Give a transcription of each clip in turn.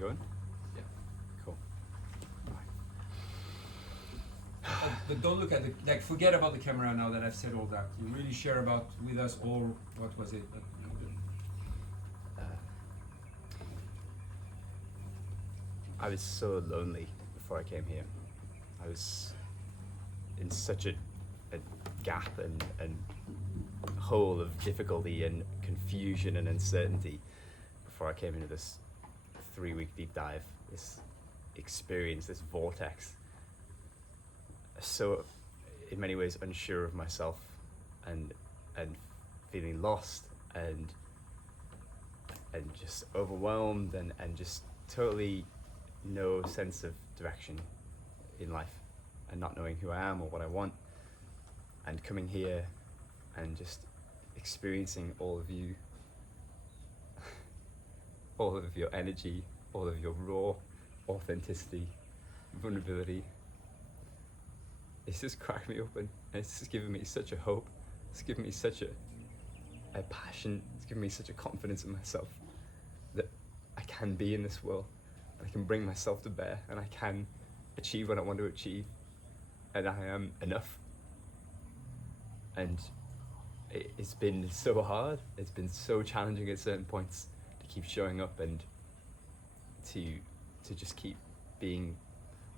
Going? Yeah. Cool. But don't look at forget about the camera now that I've said all that. You really share with us all, what was it? I was so lonely before I came here. I was in such a gap and hole of difficulty and confusion and uncertainty before I came into this 3-week deep dive, this experience, this vortex. So, in many ways, unsure of myself and feeling lost and just overwhelmed and just totally no sense of direction in life and not knowing who I am or what I want, and coming here and just experiencing all of you, all of your energy, all of your raw authenticity, vulnerability. It's just cracked me open, and it's just given me such a hope. It's given me such a passion. It's given me such a confidence in myself that I can be in this world. I can bring myself to bear, and I can achieve what I want to achieve, and I am enough. And it's been so hard. It's been so challenging at certain points to keep showing up and to just keep being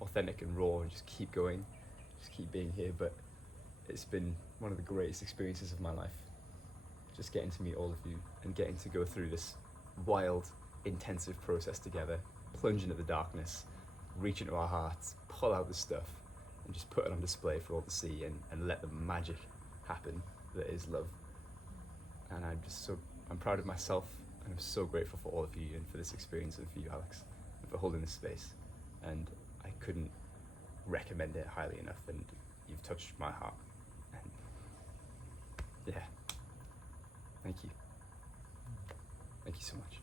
authentic and raw and just keep going, just keep being here. But it's been one of the greatest experiences of my life, just getting to meet all of you and getting to go through this wild, intensive process together, plunge into the darkness, reach into our hearts, pull out the stuff, and just put it on display for all to see and let the magic happen that is love. And I'm proud of myself, and I'm so grateful for all of you and for this experience, and for you, Alex, and for holding this space. And I couldn't recommend it highly enough, and you've touched my heart. And yeah, thank you. Thank you so much.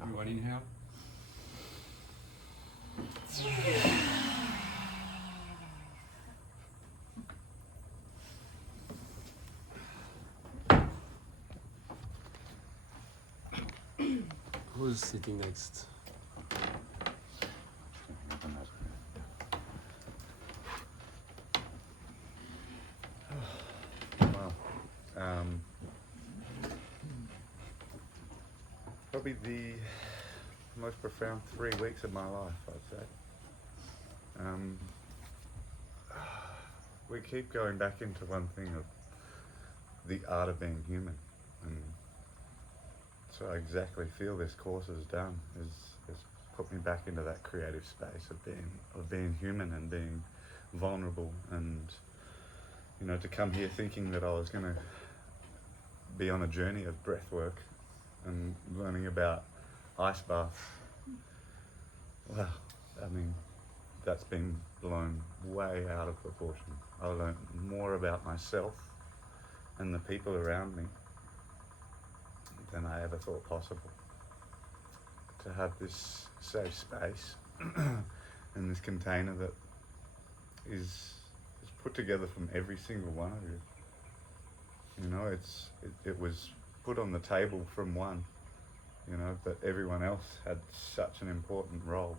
Everyone inhale. Who's sitting next? Probably the most profound 3 weeks of my life, I'd say. We keep going back into one thing of the art of being human, and so I exactly feel this course has done is put me back into that creative space of being human and being vulnerable, and to come here thinking that I was going to be on a journey of breath work and learning about ice baths. Well, I mean, that's been blown way out of proportion. I learned more about myself and the people around me than I ever thought possible. To have this safe space and this container that is put together from every single one of you. It was put on the table from one, but everyone else had such an important role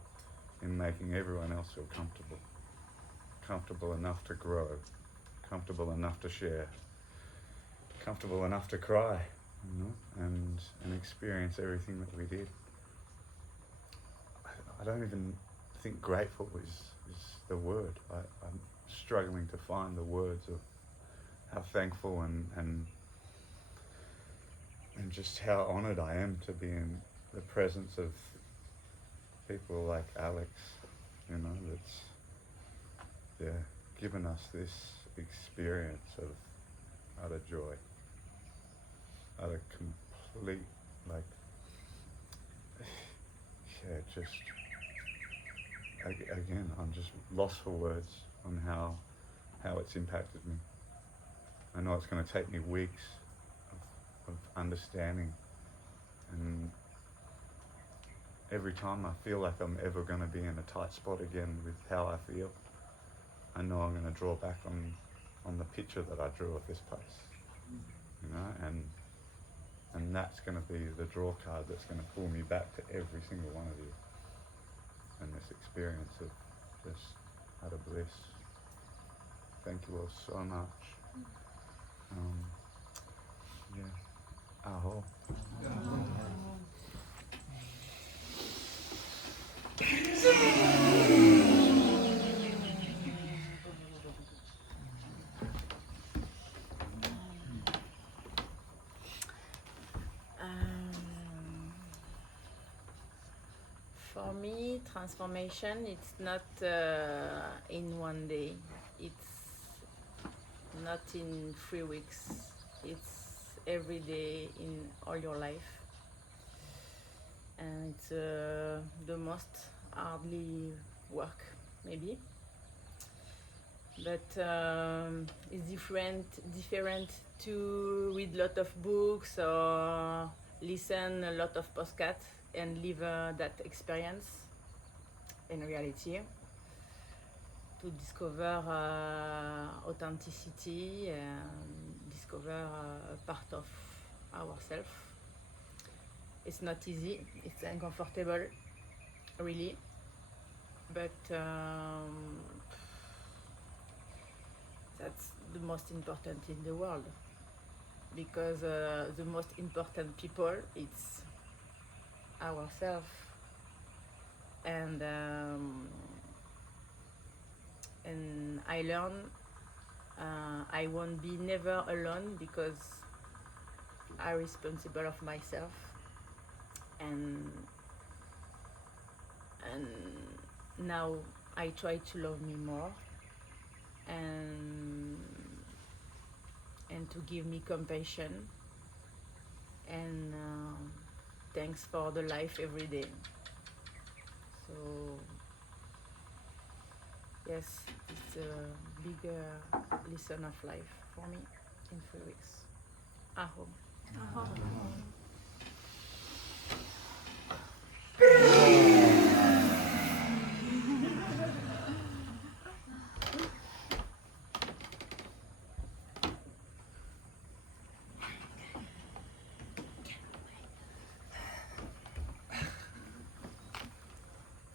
in making everyone else feel comfortable enough to grow, comfortable enough to share, comfortable enough to cry, and experience everything that we did. I don't even think grateful is the word. I'm struggling to find the words of how thankful and just how honoured I am to be in the presence of people like Alex, that's given us this experience of utter joy, utter complete, just, again, I'm just lost for words on how it's impacted me. I know it's going to take me weeks of understanding, and every time I feel like I'm ever going to be in a tight spot again with how I feel, I know I'm going to draw back on the picture that I drew of this place, and And that's going to be the draw card that's going to pull me back to every single one of you. And this experience of just utter bliss. Thank you all so much. Yeah. Aho. For me, transformation, it's not in one day. It's not in 3 weeks. It's every day in all your life. And it's the most hardly work, maybe. But it's different to read a lot of books or listen a lot of podcasts and live that experience in reality, to discover authenticity and discover a part of ourselves. It's not easy, it's uncomfortable, really, but that's the most important in the world, because the most important people, it's ourselves. And I learn I won't be never alone, because I'm responsible of myself, and now I try to love me more, and to give me compassion, and thanks for the life every day. So yes, it's a bigger lesson of life for me in 3 weeks. Aho.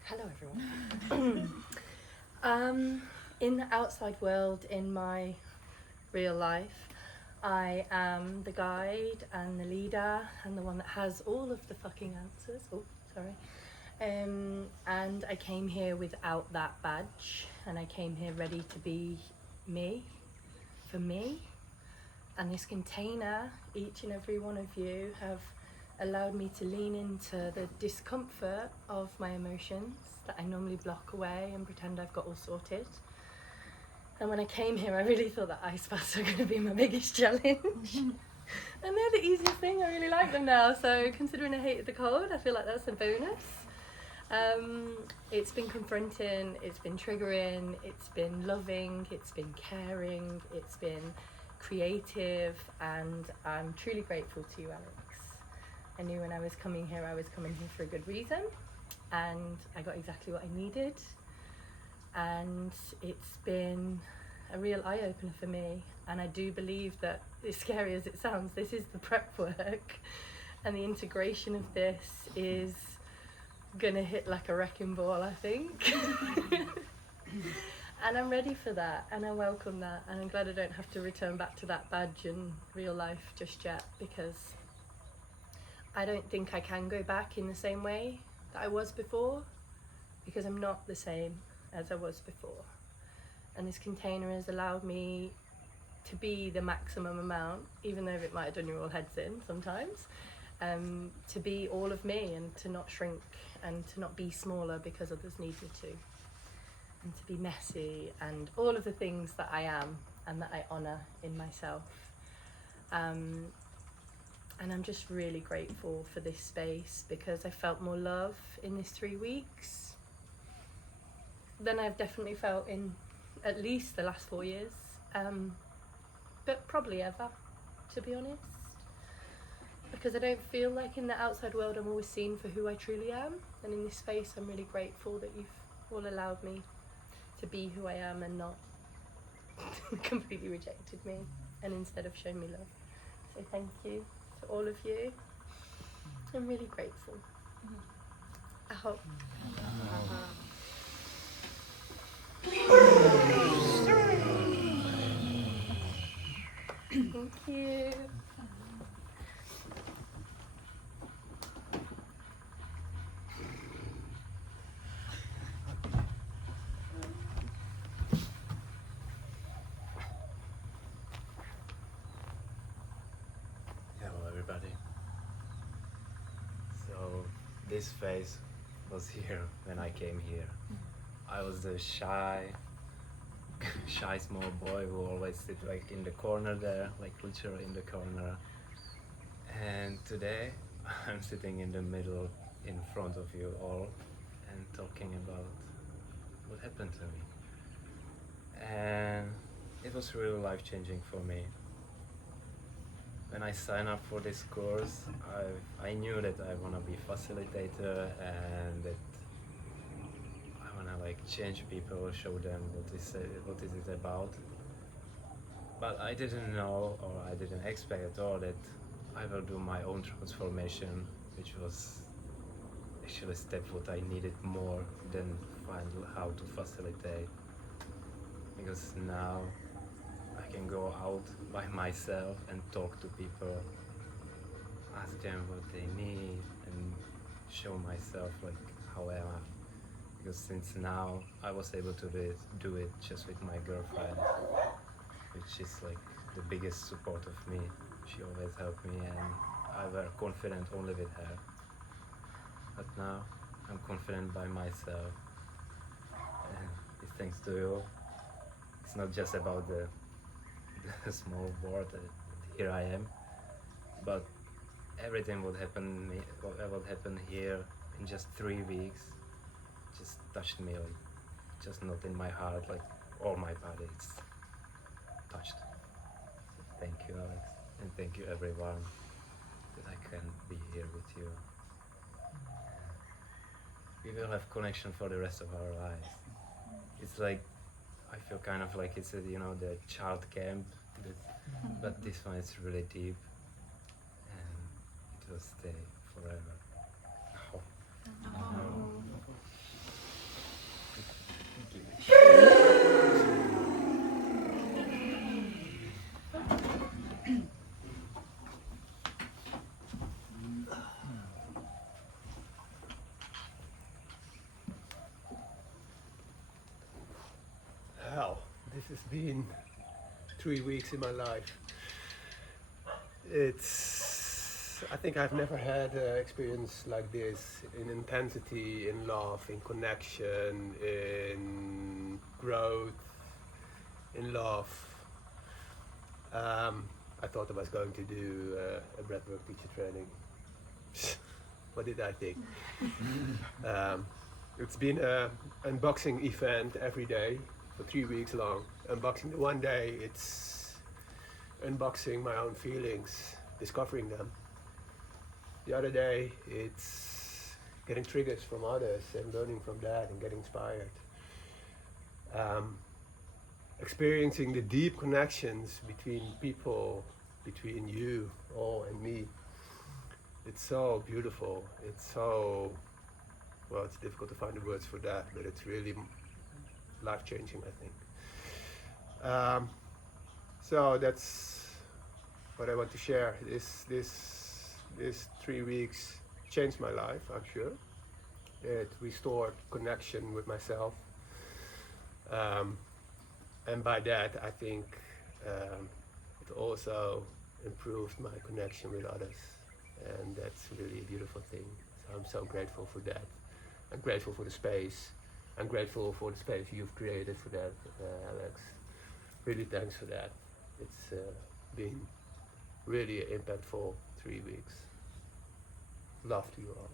Hello everyone. In the outside world, in my real life, I am the guide and the leader and the one that has all of the fucking answers. Oh, sorry. And I came here without that badge, and I came here ready to be me, for me. And this container, each and every one of you have allowed me to lean into the discomfort of my emotions that I normally block away and pretend I've got all sorted. And when I came here, I really thought that ice baths were going to be my biggest challenge. And they're the easiest thing, I really like them now. So considering I hated the cold, I feel like that's a bonus. It's been confronting, it's been triggering, it's been loving, it's been caring, it's been creative, and I'm truly grateful to you, Alex. I knew when I was coming here for a good reason, and I got exactly what I needed. And it's been a real eye-opener for me, and I do believe that, as scary as it sounds, this is the prep work, and the integration of this is gonna hit like a wrecking ball, I think. And I'm ready for that, and I welcome that, and I'm glad I don't have to return back to that badge in real life just yet, because I don't think I can go back in the same way that I was before, because I'm not the same as I was before. And this container has allowed me to be the maximum amount, even though it might have done your all heads in sometimes, to be all of me, and to not shrink, and to not be smaller because others need me to, and to be messy, and all of the things that I am and that I honour in myself. And I'm just really grateful for this space, because I felt more love in this 3 weeks than I've definitely felt in at least the last 4 years, but probably ever, to be honest, because I don't feel like in the outside world I'm always seen for who I truly am, and in this space I'm really grateful that you've all allowed me to be who I am and not completely rejected me, and instead have shown me love. So thank you to to all of you. I'm really grateful. I hope. Thank you. Hello everybody. So this face was here when I came here. I was the shy small boy who always sit like in the corner there, like literally in the corner. And today I'm sitting in the middle in front of you all and talking about what happened to me. And it was really life-changing for me. When I signed up for this course, I knew that I want to be facilitator and that I want to like change people, show them what is it about. But I didn't know, or I didn't expect at all, that I will do my own transformation, which was actually a step what I needed more than find how to facilitate. Because now I can go out by myself and talk to people, ask them what they need, and show myself like how I am. Because since now I was able to do it just with my girlfriend, which is like the biggest support of me. She always helped me, and I were confident only with her. But now I'm confident by myself, and it's thanks to you. It's not just about the small board. Here I am, but everything what happened here in just 3 weeks just touched me, like just not in my heart, like all my body. It's touched. Thank you, Alex, and thank you everyone that I can be here with you. We will have connection for the rest of our lives. It's like I feel kind of like it's the child camp, but this one is really deep, and it will stay forever. Wow, this has been 3 weeks in my life. I think I've never had an experience like this in intensity, in love, in connection, in growth, in love. I thought I was going to do a breathwork teacher training. What did I think? It's been an unboxing event every day for 3 weeks long. Unboxing the one day, it's unboxing my own feelings, discovering them. The other day, it's getting triggers from others and learning from that and getting inspired. Experiencing the deep connections between people, between you all and me. It's so beautiful. It's so, well, it's difficult to find the words for that, but it's really life-changing, I think. So that's what I want to share. This 3 weeks changed my life, I'm sure. It restored connection with myself. And by that, I think it also improved my connection with others. And that's really a beautiful thing. So I'm so grateful for that. I'm grateful for the space. I'm grateful for the space you've created for that, Alex. Really thanks for that. It's been really an impactful 3 weeks. Love to you all.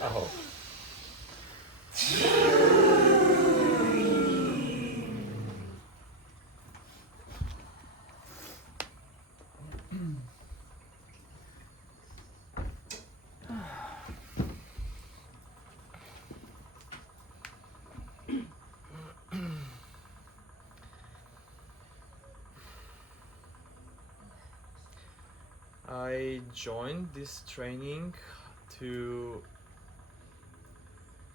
Oh. joined this training to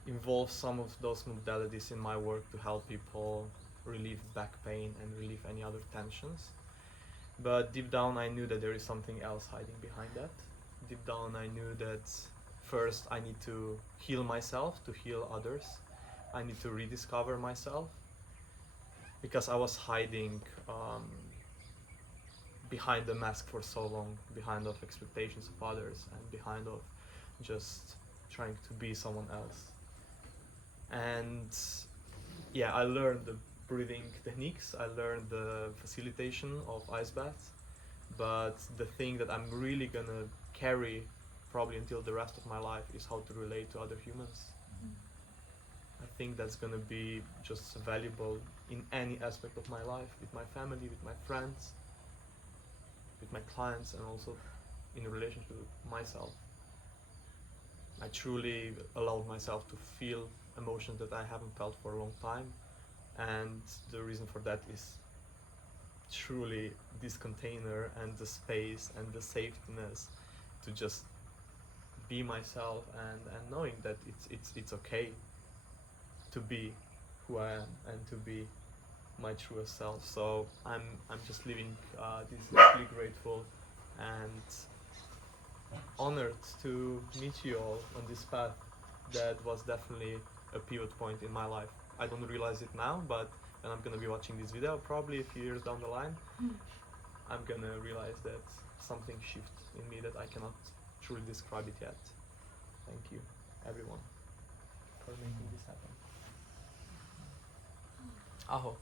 involve some of those modalities in my work to help people relieve back pain and relieve any other tensions. But deep down I knew that there is something else hiding behind that. Deep down I knew that first I need to heal myself to heal others. I need to rediscover myself, because I was hiding behind the mask for so long, behind of expectations of others and behind of just trying to be someone else. And yeah, I learned the breathing techniques, I learned the facilitation of ice baths, but the thing that I'm really gonna carry probably until the rest of my life is how to relate to other humans. I think that's gonna be just valuable in any aspect of my life, with my family, with my friends, with my clients, and also in relationship with myself. I truly allowed myself to feel emotions that I haven't felt for a long time, and the reason for that is truly this container and the space and the safetyness to just be myself, and knowing that it's okay to be who I am and to be my truest self. So I'm just living this deeply grateful and honored to meet you all on this path that was definitely a pivot point in my life. I don't realize it now, but when I'm gonna be watching this video, probably a few years down the line, I'm gonna realize that something shifted in me that I cannot truly describe it yet. Thank you, everyone, for making this happen. Aho.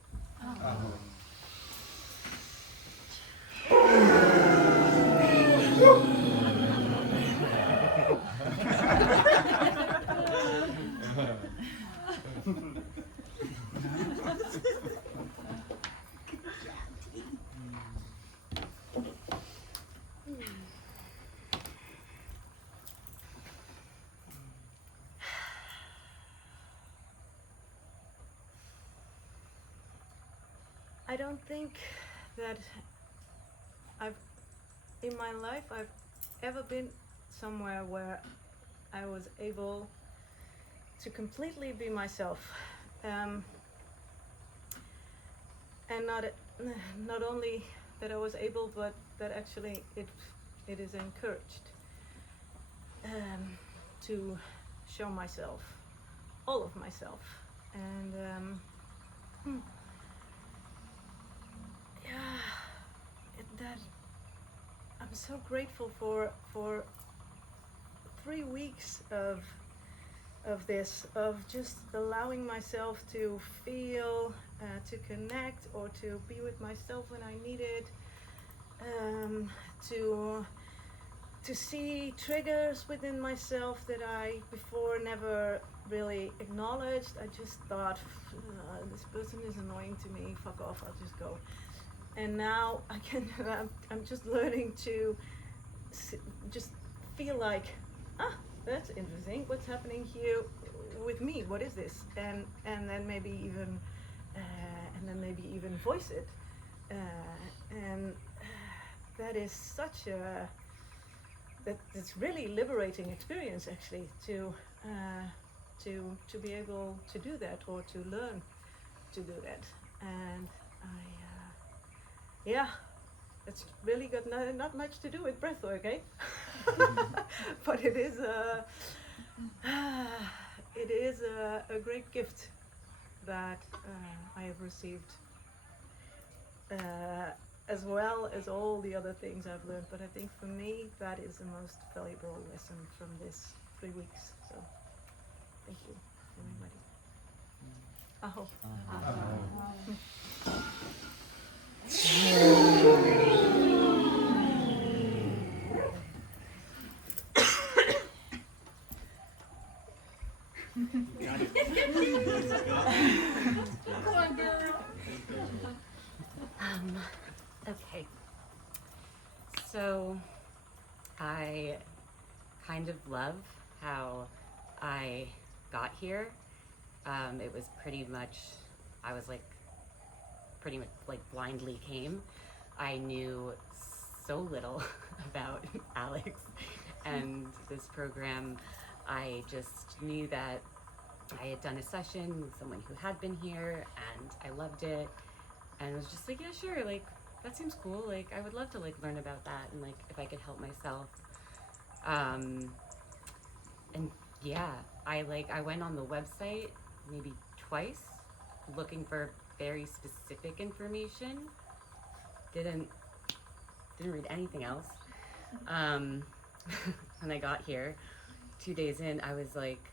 I don't think that in my life I've ever been somewhere where I was able to completely be myself, and not only that I was able, but that actually it is encouraged to show myself, all of myself, and that I'm so grateful for 3 weeks of this, of just allowing myself to feel, to connect, or to be with myself when I need it, to see triggers within myself that I before never really acknowledged. I just thought, this person is annoying to me, fuck off, I'll just go. And now I can, I'm just learning to just feel like, that's interesting, what's happening here with me, what is this? And then maybe even voice it. And that is such a, that's really liberating experience, actually, to be able to do that, or to learn to do that. And yeah, it's really got not much to do with breathwork, eh? But it is a great gift that I have received, as well as all the other things I've learned. But I think for me, that is the most valuable lesson from this 3 weeks. So thank you, everybody. Aho. Okay. So I kind of love how I got here. It was pretty much blindly came. I knew so little about Alex and this program. I just knew that I had done a session with someone who had been here and I loved it, and was just like, yeah, sure, like that seems cool, like I would love to like learn about that and like if I could help myself. And yeah, I went on the website maybe twice looking for very specific information. Didn't read anything else. When I got here, 2 days in, I was like,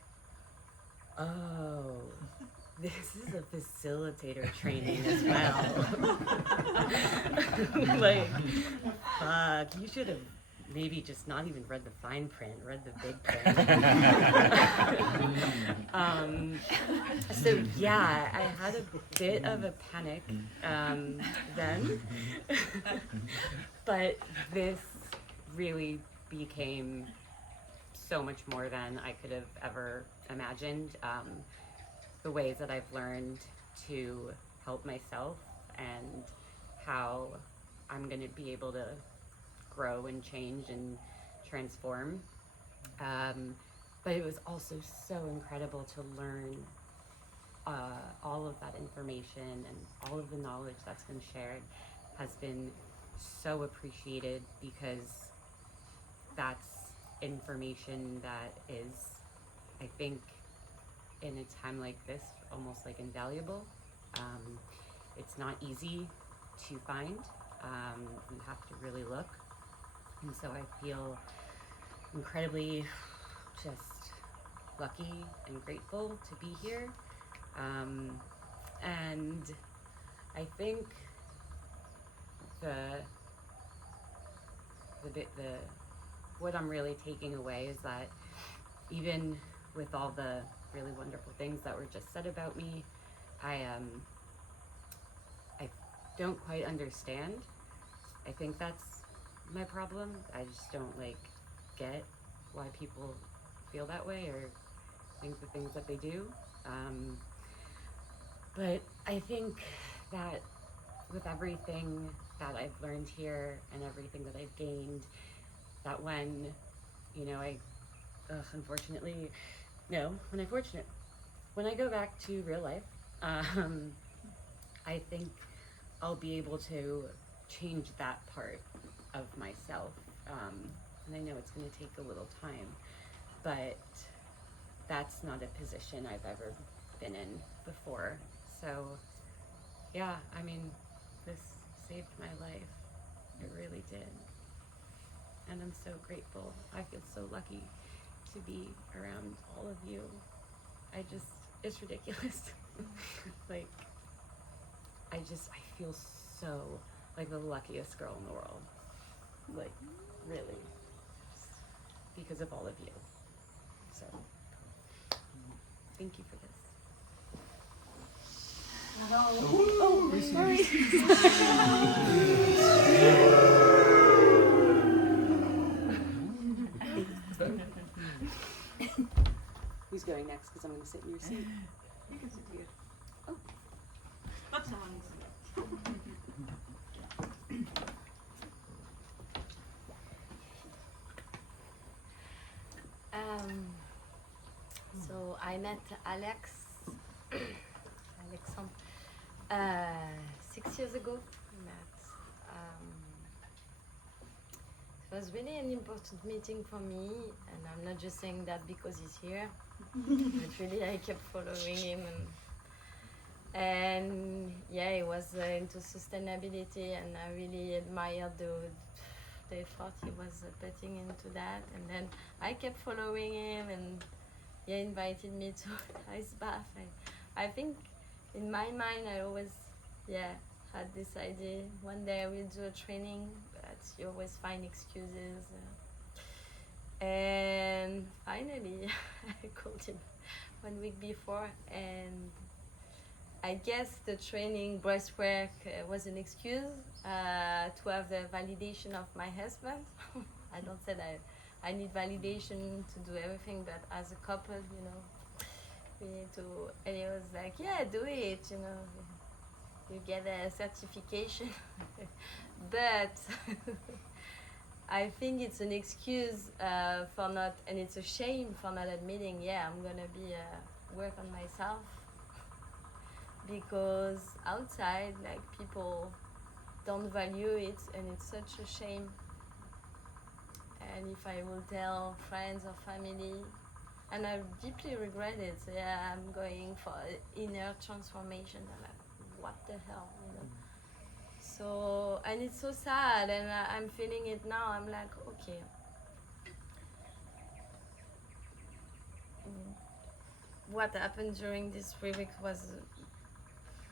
oh, this is a facilitator training as well. Like, fuck, you should have maybe just not even read the fine print, read the big print. So yeah, I had a bit of a panic then, but this really became so much more than I could have ever imagined. The ways that I've learned to help myself and how I'm gonna be able to grow and change and transform. But it was also so incredible to learn all of that information, and all of the knowledge that's been shared has been so appreciated, because that's information that is, I think, in a time like this, almost like invaluable. It's not easy to find. You have to really look. And so I feel incredibly just lucky and grateful to be here. And I think what I'm really taking away is that even with all the really wonderful things that were just said about me, I don't quite understand. I think that's my problem. I just don't get why people feel that way or think the things that they do. But I think that with everything that I've learned here and everything that I've gained, that when I go back to real life, I think I'll be able to change that part of myself. And I know it's going to take a little time, but that's not a position I've ever been in before. So yeah, I mean, this saved my life. It really did. And I'm so grateful. I feel so lucky to be around all of you. It's ridiculous. I feel so like the luckiest girl in the world. Really. Because of all of you. So, thank you for this. Oh, sorry. Who's going next? Because I'm going to sit in your seat. You can sit here. Oh. But someone is So I met Alexandre 6 years ago. It was really an important meeting for me, and I'm not just saying that because he's here, but really I kept following him, and yeah, he was into sustainability, and I really admired the effort he was putting into that. And then I kept following him, and he invited me to ice bath. I think in my mind I always had this idea, one day I will do a training, but you always find excuses. And finally I called him 1 week before, and I guess the training breastwork was an excuse to have the validation of my husband. I don't say that I need validation to do everything, but as a couple, we need to. And he was like, yeah, do it, you get a certification. But I think it's an excuse for not, and it's a shame for not admitting, yeah, I'm gonna be work on myself, because outside, like, people don't value it, and it's such a shame. And if I will tell friends or family, and I deeply regret it, yeah, I'm going for inner transformation, I'm like, what the hell, you know? So, and it's so sad, and I'm feeling it now. I'm like, okay, what happened during these 3 weeks was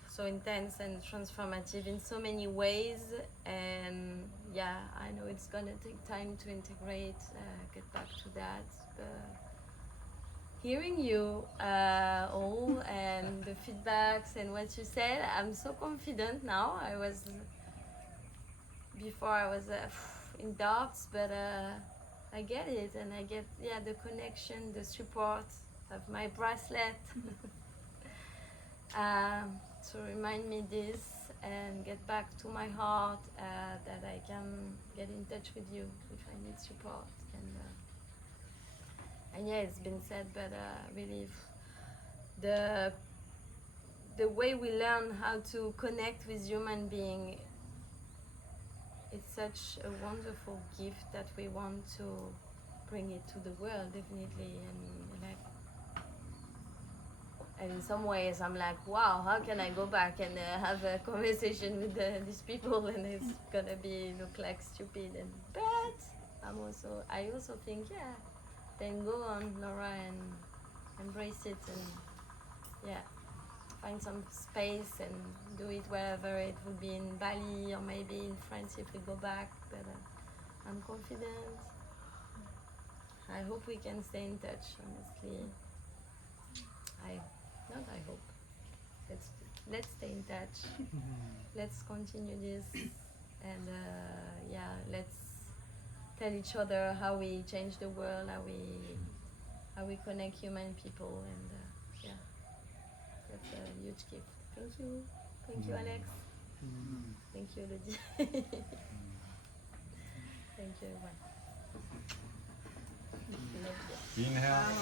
so intense and transformative in so many ways. And yeah, I know it's gonna take time to integrate, get back to that. But hearing you all and the feedbacks and what you said, I'm so confident now. Before I was in doubts, but I get it, and I get, yeah, the connection, the support of my bracelet to remind me this and get back to my heart, that I can get in touch with you if I need support. And yeah, it's been said, but really the way we learn how to connect with human being, it's such a wonderful gift that we want to bring it to the world, definitely. And in some ways, I'm like, wow, how can I go back and have a conversation with these people, and it's gonna look like stupid. But I also think, yeah, then go on, Laura, and embrace it, and yeah, find some space and do it wherever. It would be in Bali or maybe in France if we go back, but I'm confident. I hope we can stay in touch, honestly. I hope. Let's stay in touch. Let's continue this, and yeah, let's tell each other how we change the world, how we connect human people, and yeah. That's a huge gift. Thank you. Thank you, Alex. Thank you, Lydie. Thank you, everyone. Love you. Inhale.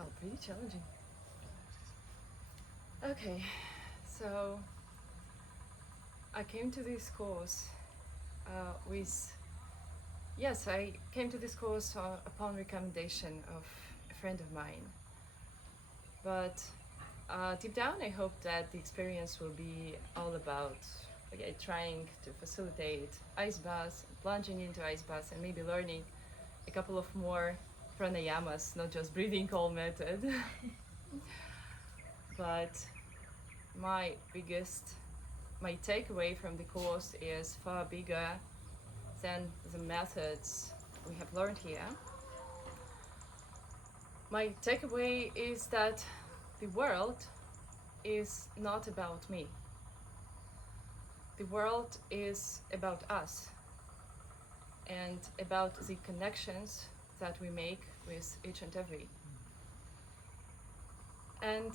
Oh, pretty challenging. Okay, so I came to this course I came to this course upon recommendation of a friend of mine. But deep down, I hope that the experience will be all about trying to facilitate ice baths, plunging into ice baths, and maybe learning a couple of more pranayamas, not just breathing cold method. But my takeaway from the course is far bigger than the methods we have learned here. My takeaway is that the world is not about me. The world is about us and about the connections that we make with each and every. And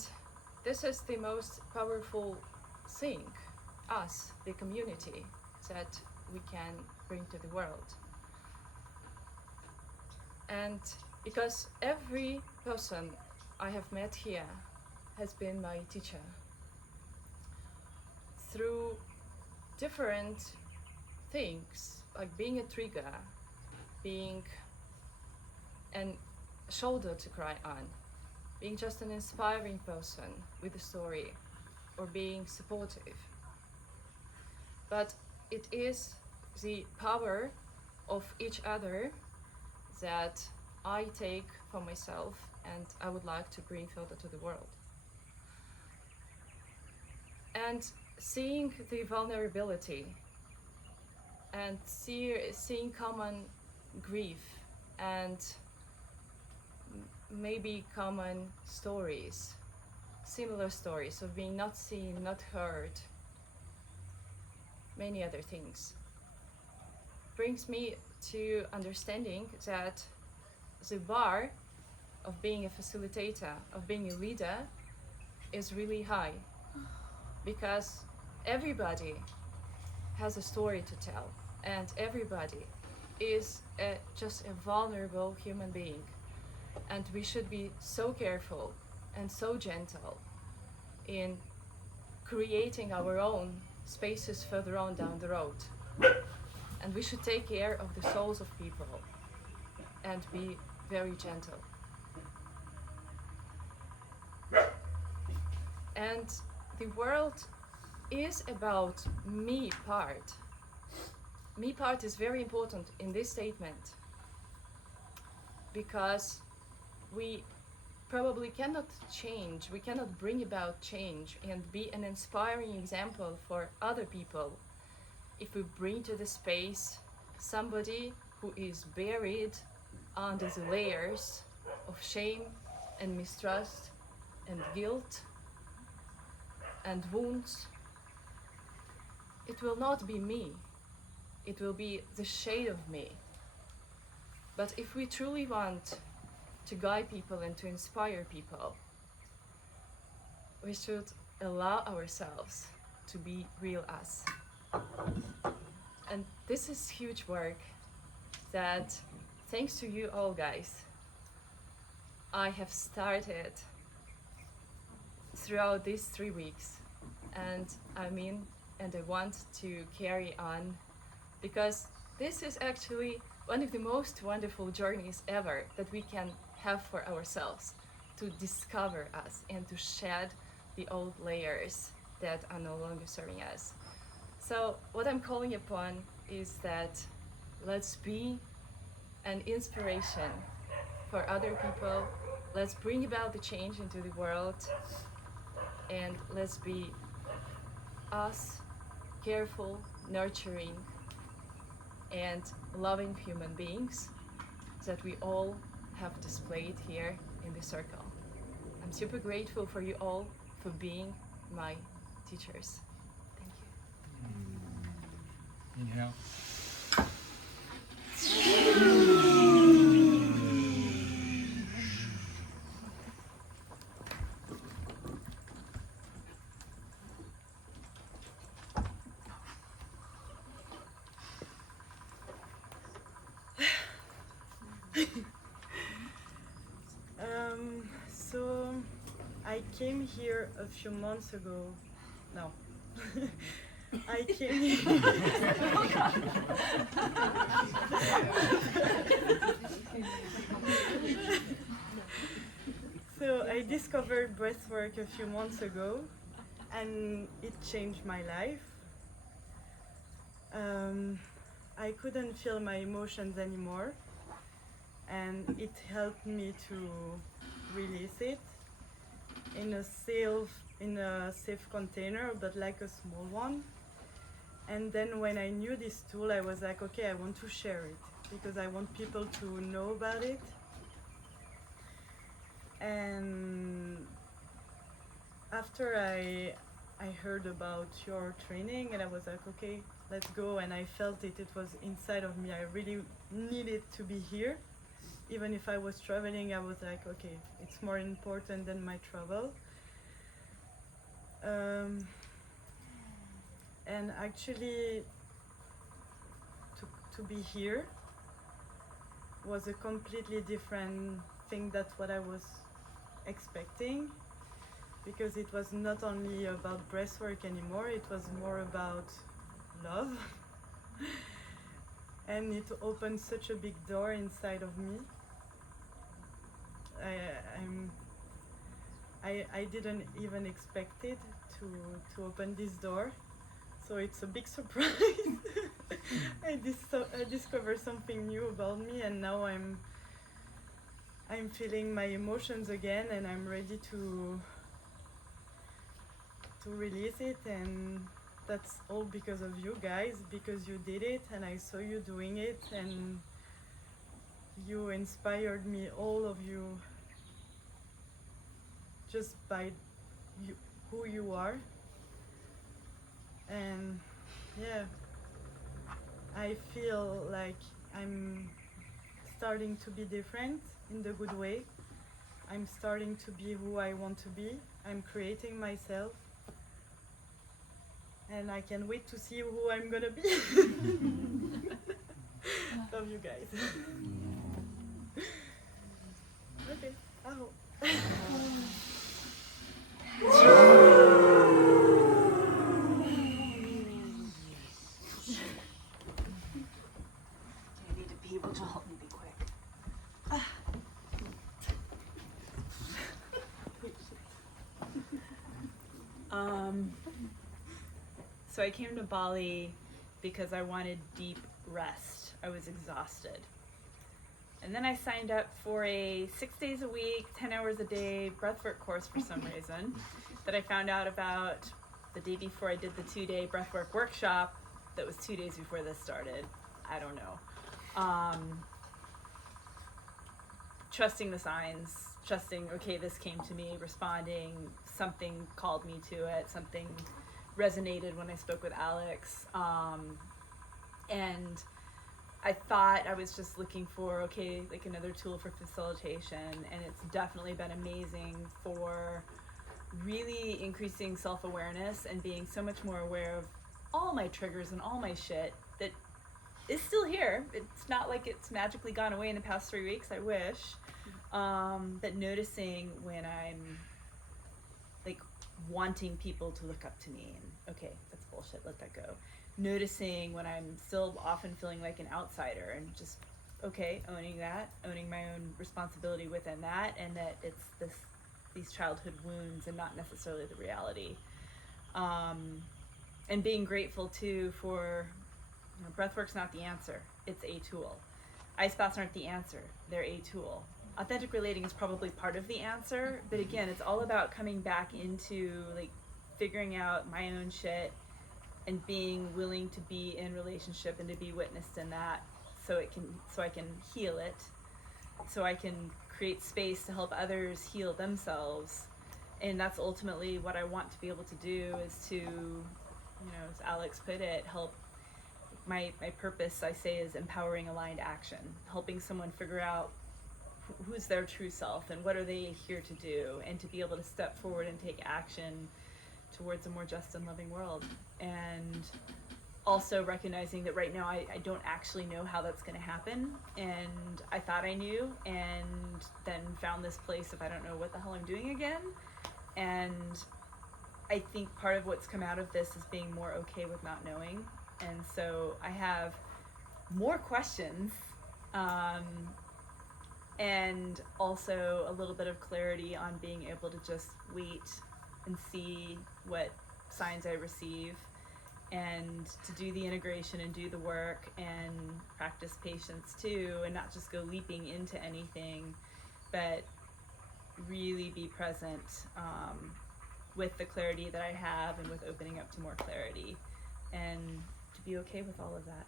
this is the most powerful thing, us, the community, that we can bring to the world. And because every person I have met here has been my teacher through different things, like being a trigger, being a shoulder to cry on, being just an inspiring person with a story, or being supportive. But it is the power of each other that I take for myself, and I would like to bring further to the world. And seeing the vulnerability and seeing common grief and maybe common stories similar stories of being not seen, not heard, many other things. Brings me to understanding that the bar of being a facilitator, of being a leader, is really high, because everybody has a story to tell, and everybody is just a vulnerable human being, and we should be so careful and so gentle in creating our own spaces further on down the road. And we should take care of the souls of people and be very gentle. And the world is about me part. Me part is very important in this statement, because we probably cannot change, we cannot bring about change and be an inspiring example for other people if we bring to the space somebody who is buried under the layers of shame and mistrust and guilt and wounds. It will not be me, it will be the shade of me. But if we truly want to guide people and to inspire people, we should allow ourselves to be real us. And this is huge work that, thanks to you all guys, I have started throughout these 3 weeks. And I want to carry on, because this is actually one of the most wonderful journeys ever that we can have for ourselves, to discover us and to shed the old layers that are no longer serving us. So what I'm calling upon is that let's be an inspiration for other people, let's bring about the change into the world, and let's be us, careful, nurturing, and loving human beings that we all have displayed here in the circle. I'm super grateful for you all for being my teachers. Thank you. Inhale. So I came here a few months ago. No. I came here. So I discovered breathwork a few months ago, and it changed my life. I couldn't feel my emotions anymore, and it helped me to release it in a safe container, but like a small one. And then when I knew this tool, I was like, okay, I want to share it because I want people to know about it. And after I heard about your training, and I was like, okay, let's go. And I felt it was inside of me. I really needed to be here. Even if I was traveling, I was like, okay, it's more important than my travel. And actually, to be here was a completely different thing than what I was expecting, because it was not only about breathwork anymore, it was more about love. And it opened such a big door inside of me. I didn't even expect it to open this door, so it's a big surprise. I discovered something new about me, and now I'm feeling my emotions again, and I'm ready to release it. And that's all because of you guys, because you did it and I saw you doing it, and you inspired me, all of you, just by who you are. And yeah, I feel like I'm starting to be different in the good way. I'm starting to be who I want to be. I'm creating myself. And I can't wait to see who I'm gonna be. Love you guys. Okay, I hope. I need to be able to help me be quick. So I came to Bali because I wanted deep rest. I was exhausted. And then I signed up for a 6 days a week, 10 hours a day breathwork course for some reason that I found out about the day before I did the 2-day breathwork workshop that was 2 days before this started. I don't know. Trusting the signs, trusting, okay, this came to me, responding, something called me to it, something resonated when I spoke with Alex. And I thought I was just looking for, okay, like another tool for facilitation, and it's definitely been amazing for really increasing self-awareness and being so much more aware of all my triggers and all my shit that is still here. It's not like it's magically gone away in the past 3 weeks, I wish. But noticing when I'm like wanting people to look up to me and, okay, that's bullshit, let that go. Noticing when I'm still often feeling like an outsider and just, okay, owning that, owning my own responsibility within that, and that it's these childhood wounds and not necessarily the reality. And being grateful too for, you know, breathwork's not the answer, it's a tool. Ice baths aren't the answer, they're a tool. Authentic relating is probably part of the answer, but again, it's all about coming back into like figuring out my own shit and being willing to be in relationship and to be witnessed in that, so I can heal it, so I can create space to help others heal themselves. And that's ultimately what I want to be able to do, is to, you know, as Alex put it, help. My purpose, I say, is empowering aligned action, helping someone figure out who's their true self and what are they here to do, and to be able to step forward and take action towards a more just and loving world. And also recognizing that right now I don't actually know how that's going to happen, and I thought I knew, and then found this place of I don't know what the hell I'm doing again. And I think part of what's come out of this is being more okay with not knowing. And so I have more questions, and also a little bit of clarity on being able to just wait and see what signs I receive, and to do the integration and do the work and practice patience too, and not just go leaping into anything, but really be present with the clarity that I have and with opening up to more clarity, and to be okay with all of that.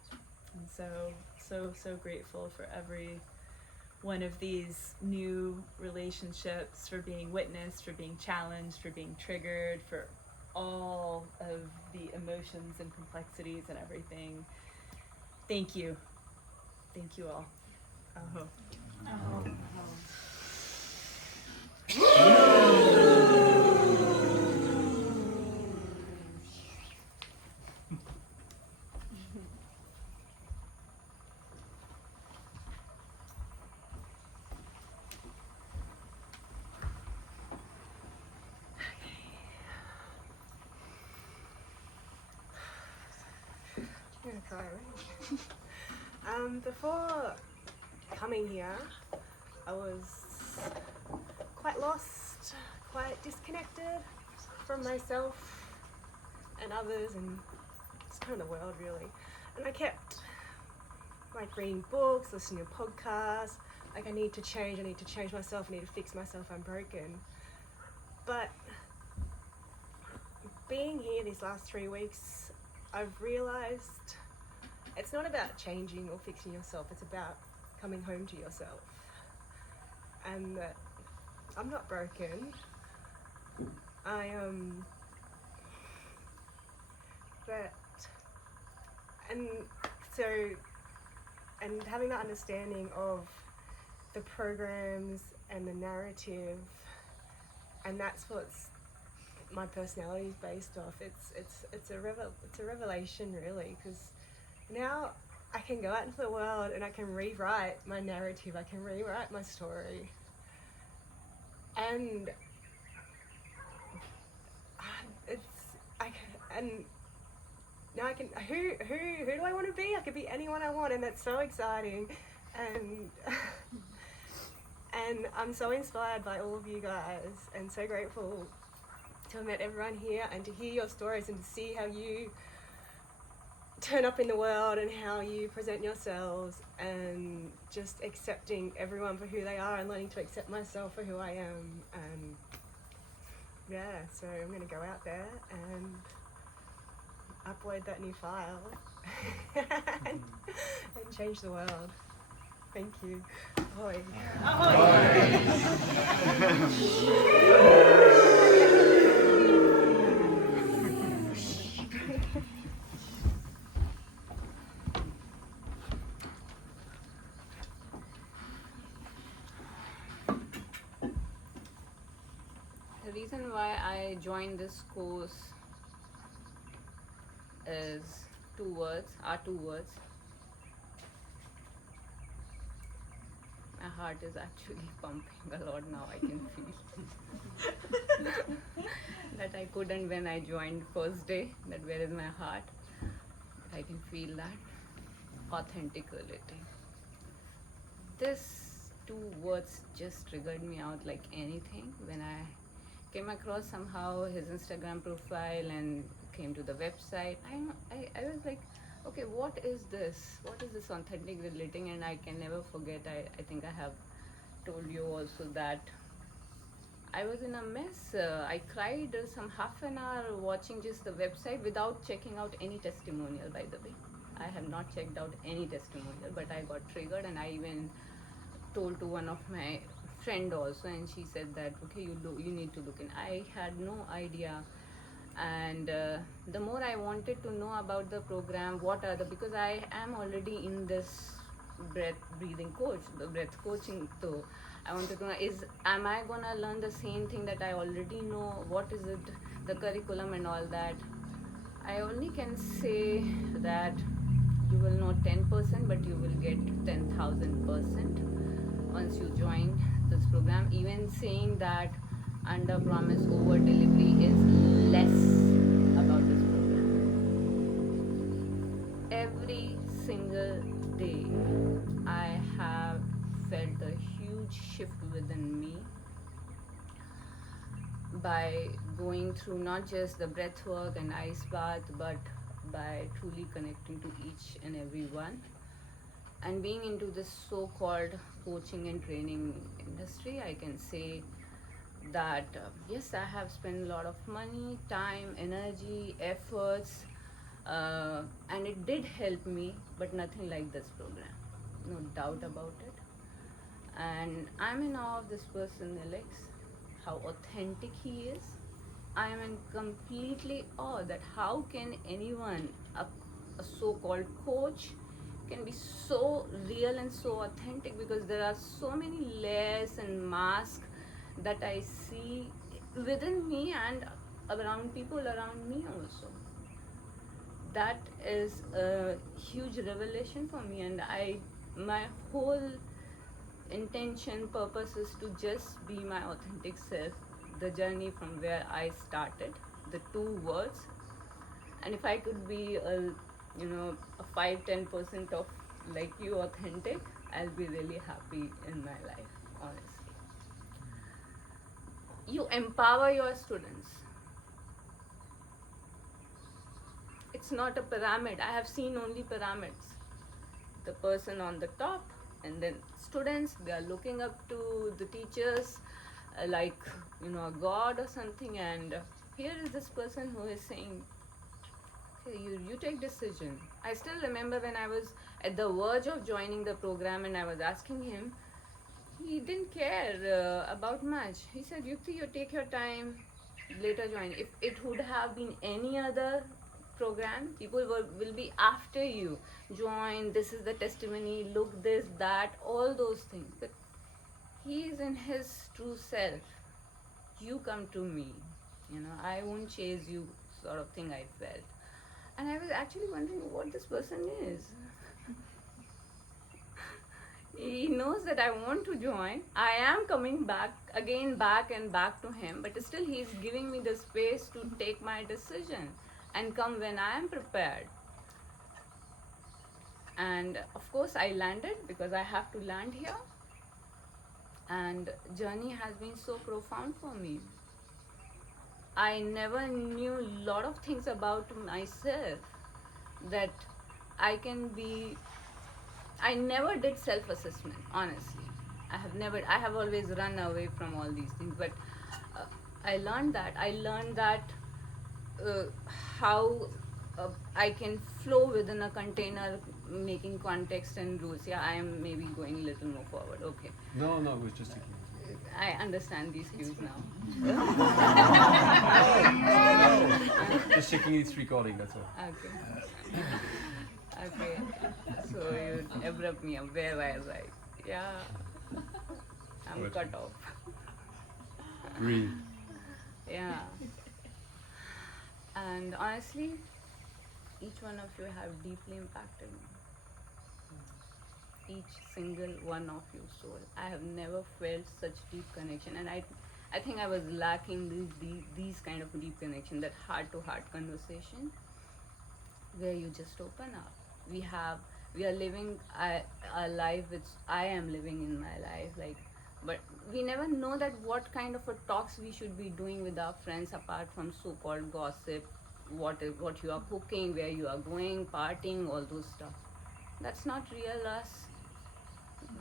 And so grateful for every one of these new relationships, for being witnessed, for being challenged, for being triggered, for all of the emotions and complexities and everything. Thank you. Thank you all. Aho. Oh. I'm gonna cry, right? Before coming here, I was quite lost, quite disconnected from myself and others, and just kind of the world really. And I kept like reading books, listening to podcasts, like I need to change myself, I need to fix myself, I'm broken. But being here these last 3 weeks, I've realised it's not about changing or fixing yourself, it's about coming home to yourself. And that I'm not broken, I but and so and having that understanding of the programs and the narrative, and that's what's my personality is based off. It's a revelation really, because now I can go out into the world and I can rewrite my narrative. I can rewrite my story, and now I can who do I want to be? I could be anyone I want, and that's so exciting, and and I'm so inspired by all of you guys, and so grateful to have met everyone here and to hear your stories and to see how you turn up in the world and how you present yourselves, and just accepting everyone for who they are and learning to accept myself for who I am. And yeah, so I'm going to go out there and upload that new file and change the world. Thank you. Ahoy. The reason why I joined this course is two words. My heart is actually pumping a lot now, I can feel. That I couldn't when I joined first day, that where is my heart. But I can feel that. Authenticity. This two words just triggered me out like anything when I came across somehow his Instagram profile and came to the website. I was like, okay, what is this? What is this authentic relating? And I can never forget, I think I have told you also that I was in a mess. I cried some half an hour watching just the website without checking out any testimonial, by the way. I have not checked out any testimonial, but I got triggered, and I even told to one of my friend also, and she said that, okay, you need to look in. I had no idea. And the more I wanted to know about the program, because I am already in this breathing coach, the breath coaching, so I wanted to know, am I gonna learn the same thing that I already know? What is it, the curriculum and all that? I only can say that you will know 10%, but you will get 10,000% once you join this program. Even saying that under promise over delivery is less about this program. Every single day I have felt a huge shift within me by going through not just the breath work and ice bath, but by truly connecting to each and every one, and being into this so-called coaching and training industry. I can say that yes, I have spent a lot of money, time, energy, efforts, and it did help me, but nothing like this program, no doubt about it. And I'm in awe of this person, Alex, how authentic he is. I am in completely awe that how can anyone, a so-called coach, can be so real and so authentic, because there are so many layers and masks that I see within me and around people around me also. That is a huge revelation for me, and my whole intention, purpose is to just be my authentic self, the journey from where I started, the two words. And if I could be a 5-10% of like you authentic, I'll be really happy in my life, honestly. You empower your students. It's not a pyramid. I have seen only pyramids. The person on the top, and then students, they are looking up to the teachers like a god or something, and here is this person who is saying, okay, you take decision. I still remember when I was at the verge of joining the program and I was asking him, he didn't care about much. He said, Yukti, you take your time, later join. If it would have been any other program, people will be after you. Join, this is the testimony, look this, that, all those things. But he is in his true self. You come to me, I won't chase you, sort of thing I felt. And I was actually wondering what this person is. He knows that I want to join. I am coming back and back to him, but still he's giving me the space to take my decision and come when I am prepared. And of course I landed because I have to land here. And journey has been so profound for me. I never knew a lot of things about myself that I never did self-assessment, honestly. I have always run away from all these things, but I learned that how I can flow within a container, making context and rules. Yeah, I am maybe going a little more forward. Okay. No, it was just a cue. I understand these cues now. Just checking it's recording, that's all. Okay. So you abrupt me up where I was like, yeah, I'm cut off. Breathe. Yeah. And honestly, each one of you have deeply impacted me. Each single one of you soul. I have never felt such deep connection, and I think I was lacking these kind of deep connection, that heart-to-heart conversation where you just open up. We are living a life which I am living in my life, but we never know that what kind of a talks we should be doing with our friends apart from so-called gossip, what you are cooking, where you are going, partying, all those stuff. That's not real us.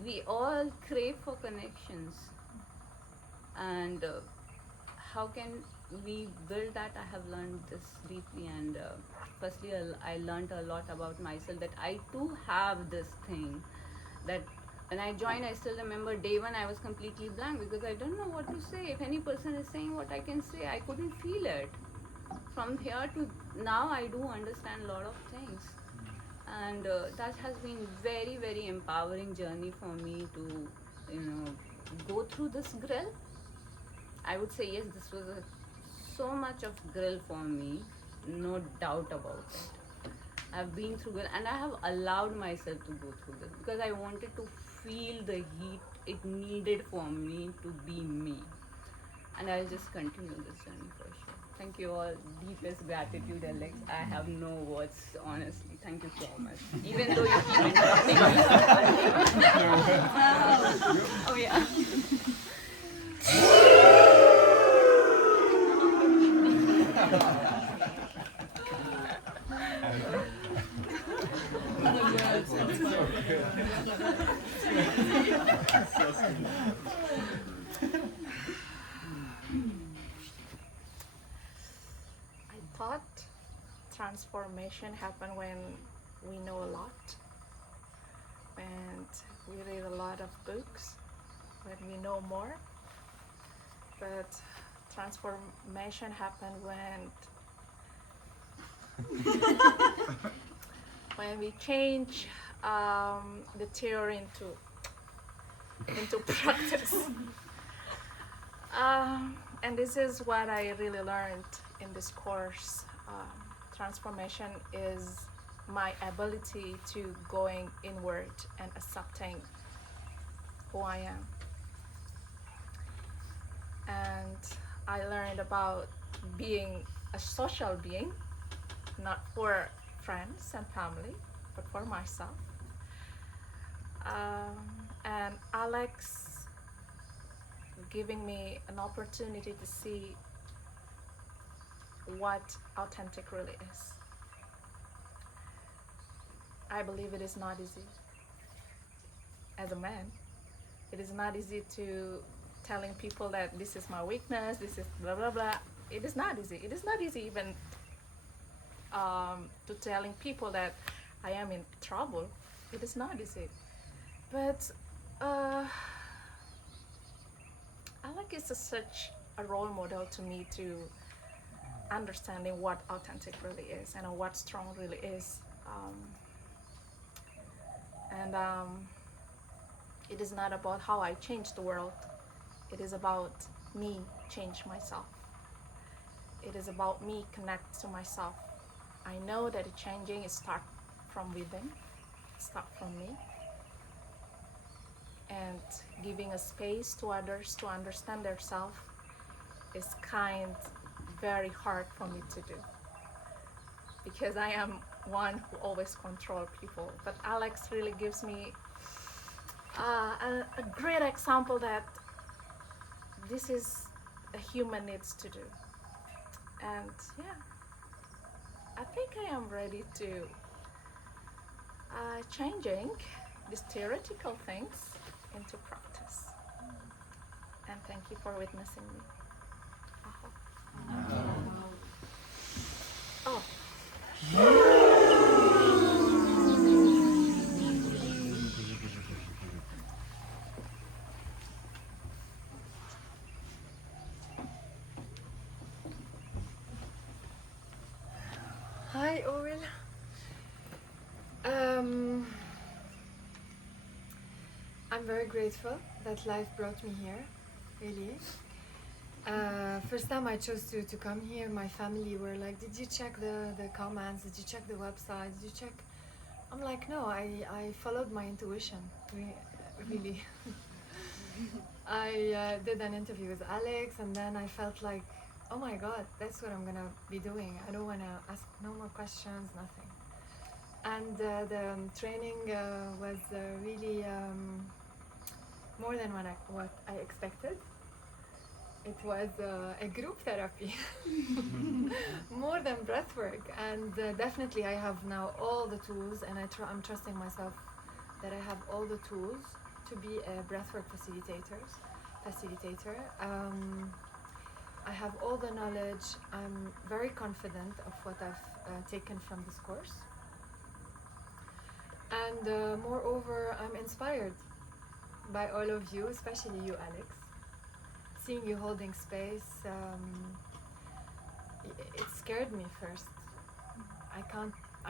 We all crave for connections, and how can we build that? I have learned this deeply, and firstly I learned a lot about myself, that I too have this thing, that when I joined, I still remember day one I was completely blank because I don't know what to say. If any person is saying what I can say, I couldn't feel it. From here to now, I do understand a lot of things. And that has been very, very empowering journey for me to, go through this grill. I would say yes, this was so much of grill for me, no doubt about it. I've been through it, and I have allowed myself to go through this because I wanted to feel the heat it needed for me to be me. And I'll just continue this journey for sure. Thank you all. Deepest gratitude, Alex. I have no words, honestly. Thank you so much. Even though you keep interrupting me. Oh yeah. I thought transformation happen when we know a lot, and we read a lot of books, when we know more. But transformation happen when we change the theory into practice. And this is what I really learned in this course. Transformation is my ability to going inward and accepting who I am. And I learned about being a social being, not for friends and family, but for myself. And Alex giving me an opportunity to see what authentic really is. I believe it is not easy. As a man, it is not easy to telling people that this is my weakness, this is blah blah blah. It is not easy. It is not easy even to telling people that I am in trouble. It is not easy. But Alec is such a role model to me to understanding what authentic really is and what strong really is. It is not about how I change the world. It is about me change myself. It is about me connect to myself. I know that changing is start from within, start from me, and giving a space to others to understand themselves is very hard for me to do, because I am one who always control people. But Alex really gives me a great example that this is a human needs to do. And yeah, I think I am ready to changing these theoretical things into practice. And thank you for witnessing me. Oh. Hi, Oril. I'm very grateful that life brought me here, really. First time I chose to come here, my family were like, did you check the comments? Did you check the website? Did you check? I'm like, no, I followed my intuition, really. I did an interview with Alex, and then I felt like, oh my God, that's what I'm gonna be doing. I don't wanna ask no more questions, nothing. And the training was really more than what I expected. It was a group therapy, more than breathwork. And definitely I have now all the tools, and I'm trusting myself that I have all the tools to be a breathwork facilitator. I have all the knowledge. I'm very confident of what I've taken from this course. And moreover, I'm inspired by all of you, especially you, Alex. Seeing you holding space, it scared me first. I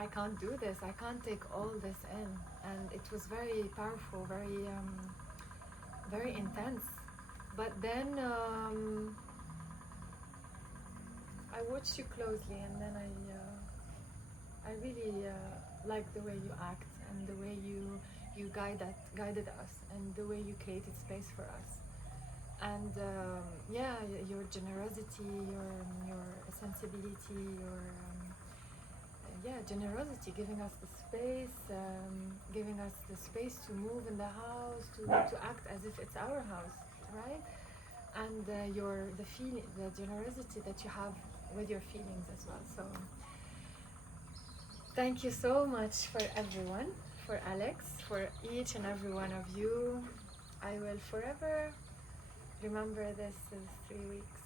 can't do this. I can't take all this in, and it was very powerful, very intense. But then I watched you closely, and then I really liked the way you act and the way you guided us, and the way you created space for us. And yeah, your generosity, your sensibility, your generosity, giving us the space to move in the house, to act as if it's our house, right? And the generosity that you have with your feelings as well. So thank you so much for everyone, for Alex, for each and every one of you. I will forever remember this 3 weeks.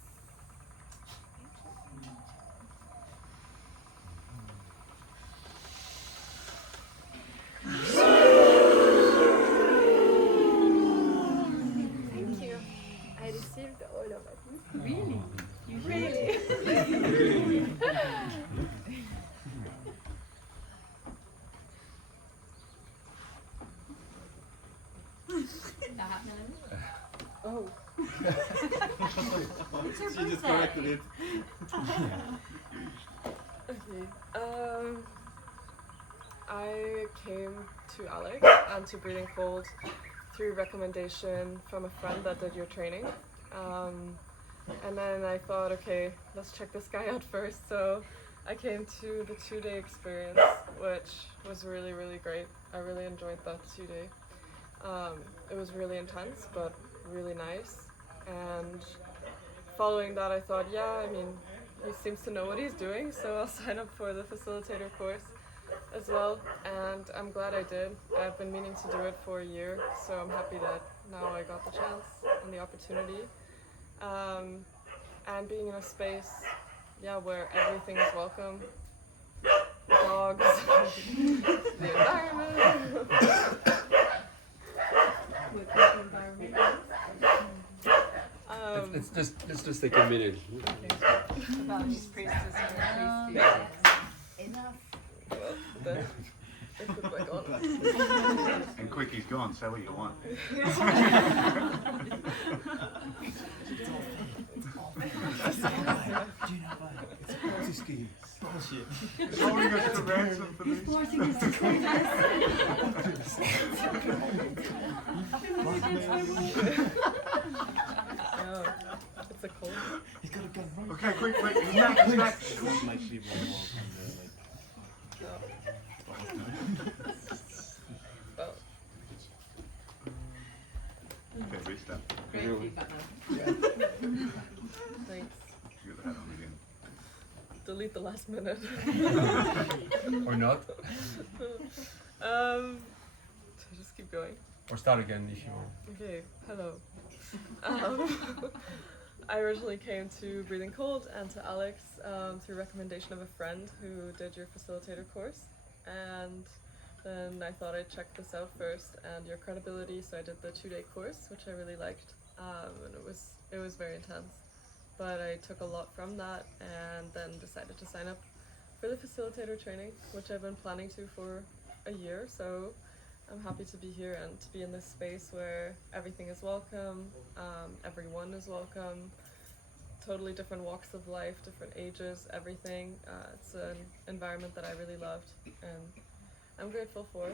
Thank you. I received all of it. Really? Really? Oh. It's your She just birthday. corrected it. Okay. I came to Alex and to Breathing Cold through recommendation from a friend that did your training. And then I thought, okay, let's check this guy out first. So I came to the 2-day experience, which was really, really great. I really enjoyed that 2-day. It was really intense, but really nice. And following that, I thought, yeah, I mean, he seems to know what he's doing, so I'll sign up for the facilitator course as well. And I'm glad I did. I've been meaning to do it for a year, so I'm happy that now I got the chance and the opportunity. And being in a space, yeah, where everything is welcome. Dogs, the environment. Let's just take a minute. Balinese priestess and Enough. Well, then I put it back on. And Quickie's gone, say what you want. Bullshit. Holding us to ransom for this. Forcing us to Oh, it's a cold. Okay, quick, he's back. Might be more Well, Okay, restart. Great feedback. thanks. You got that on again. Delete the last minute. Or not. So just keep going. Or start again if you want. Okay, hello. I originally came to Breathing Cold and to Alex through recommendation of a friend who did your facilitator course, and then I thought I'd check this out first and your credibility, so I did the 2-day course, which I really liked, and it was very intense. But I took a lot from that and then decided to sign up for the facilitator training, which I've been planning to for a year, so I'm happy to be here and to be in this space where everything is welcome, everyone is welcome, totally different walks of life, different ages, everything. It's an environment that I really loved and I'm grateful for.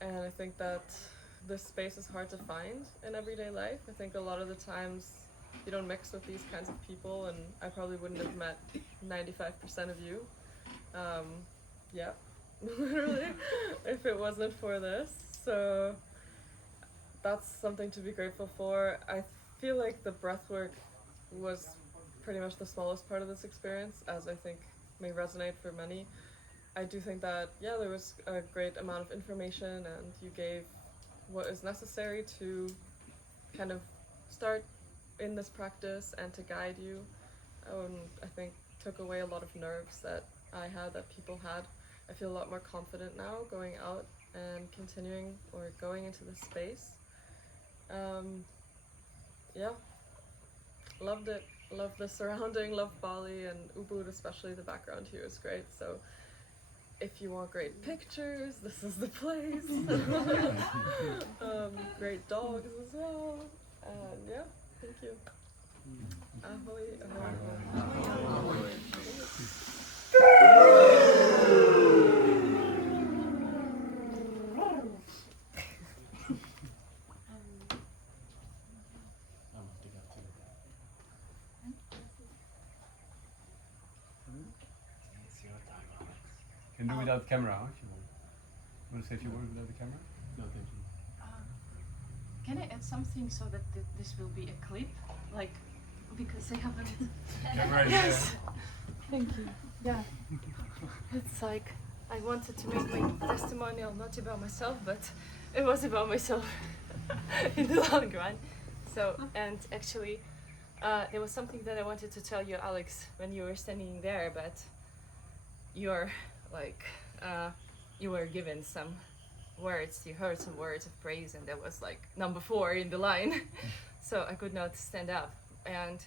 And I think that this space is hard to find in everyday life. I think a lot of the times you don't mix with these kinds of people, and I probably wouldn't have met 95% of you. Yeah. Literally, if it wasn't for this. So that's something to be grateful for. I feel like the breathwork was pretty much the smallest part of this experience, as I think may resonate for many. I do think that, yeah, there was a great amount of information and you gave what is necessary to kind of start in this practice and to guide you. I think took away a lot of nerves that I had, that people had. I feel a lot more confident now going out and continuing or going into this space. Yeah, loved it. Loved the surrounding, loved Bali and Ubud, especially the background here is great. So if you want great pictures, this is the place. Great dogs as well. And yeah, thank you. Ahoy, ahoy, ahoy. Can do without the camera, if you want. Want to say a few words without the camera? No, thank you. Can I add something so that this will be a clip? Like, because I haven't. Camera is Yes. Thank you. Yeah. It's like I wanted to make my testimonial not about myself, but it was about myself in the long run. So, and actually, there was something that I wanted to tell you, Alex, when you were standing there, but you're like, you were given some words, you heard some words of praise, and that was like number 4 in the line. So I could not stand up. And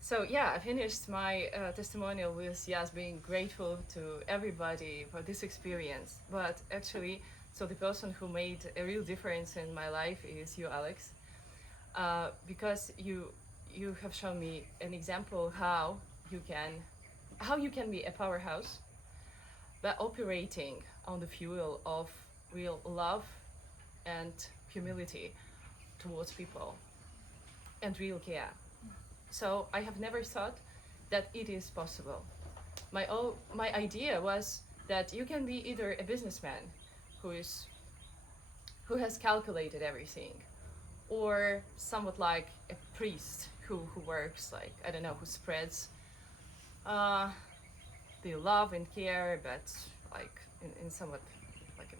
so yeah, I finished my testimonial with yes, being grateful to everybody for this experience. But actually, so the person who made a real difference in my life is you, Alex, because you have shown me an example how you can be a powerhouse by operating on the fuel of real love and humility towards people and real care. So I have never thought that it is possible. My idea was that you can be either a businessman who has calculated everything, or somewhat like a priest who works like, I don't know, who spreads the love and care, but like in somewhat like a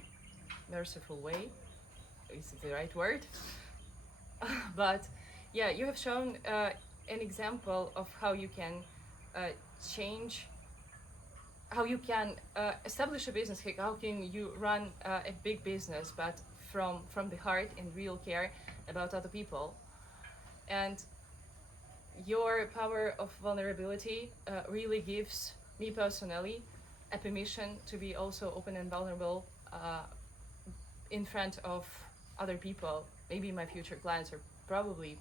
merciful way. Is it the right word? But yeah, you have shown an example of how you can change, how you can establish a business, how can you run a big business, but from the heart and real care about other people. And your power of vulnerability really gives me personally a permission to be also open and vulnerable in front of other people, maybe my future clients or probably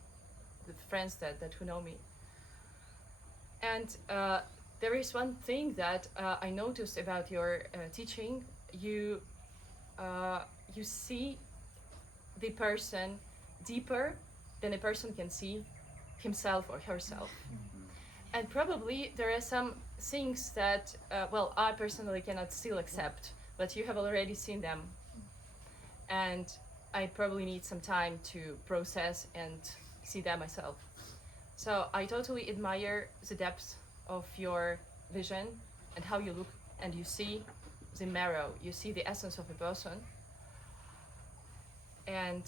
the friends that who know me. And there is one thing that I noticed about your teaching. You see the person deeper than a person can see himself or herself. And probably there are some things that, well, I personally cannot still accept, but you have already seen them. And I probably need some time to process and see that myself. So I totally admire the depth of your vision and how you look and you see the marrow, you see the essence of a person. And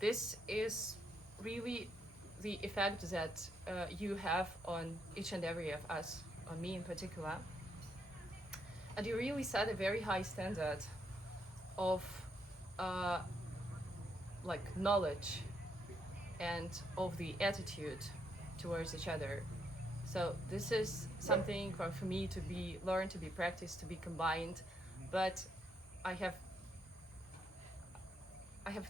this is really the effect that you have on each and every of us, on me in particular. And you really set a very high standard of like knowledge and of the attitude towards each other. So this is something for me to be learned, to be practiced, to be combined. But I have